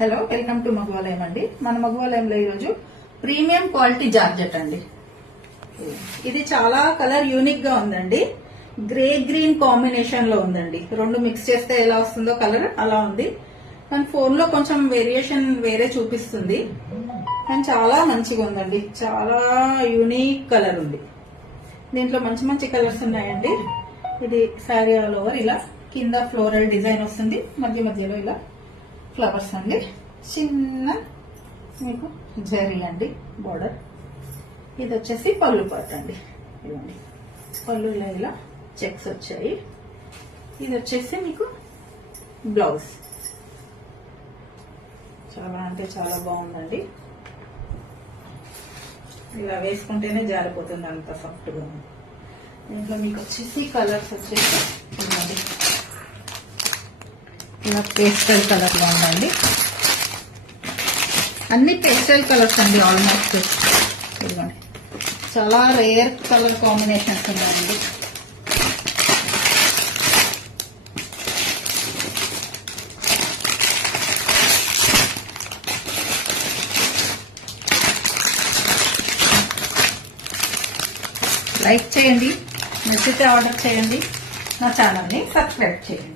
Hello, welcome to మగవాలయం అండి. మన మగవాలయంలో ఈరోజు ప్రీమియం క్వాలిటీ జార్జెట్ అండి. ఇది చాలా కలర్ యూనిక్ గా ఉందండి. గ్రే గ్రీన్ కాంబినేషన్ లో ఉందండి. రెండు మిక్స్ చేస్తే ఎలా వస్తుందో కలర్ అలా ఉంది. కానీ ఫోన్ లో కొంచెం వేరియేషన్ వేరే చూపిస్తుంది. కానీ చాలా మంచిగా ఉందండి. చాలా యూనిక్ కలర్ ఉంది. దీంట్లో మంచి మంచి కలర్స్ ఉన్నాయండి. ఇది శారీ ఆల్ ఓవర్ ఇలా కింద ఫ్లోరల్ డిజైన్ వస్తుంది. మధ్య మధ్యలో ఇలా ఫ్లవర్స్ అండి. చిన్న మీకు జరీ అండి బోర్డర్. ఇది వచ్చేసి పళ్ళు పార్ట్ అండి. ఇవ్వండి, పళ్ళులో ఇలా చెక్స్ వచ్చాయి. ఇది వచ్చేసి మీకు బ్లౌజ్. చాలా అంటే చాలా బాగుందండి. ఇలా వేసుకుంటేనే జారిపోతుంది, అంత సాఫ్ట్ గా ఉంది. దీంట్లో మీకు వచ్చేసి కలర్స్ వచ్చేసి ఇవ్వండి, ఇలా పేస్టల్ కలర్ లో ఉందండి. అన్ని పేస్టల్ కలర్స్ అండి ఆల్మోస్ట్. ఇదిగోండి, చాలా రేర్ కలర్ కాంబినేషన్స్ ఉన్నాయండి. లైక్ చేయండి, నచ్చితే ఆర్డర్ చేయండి, నా ఛానల్ని సబ్స్క్రైబ్ చేయండి.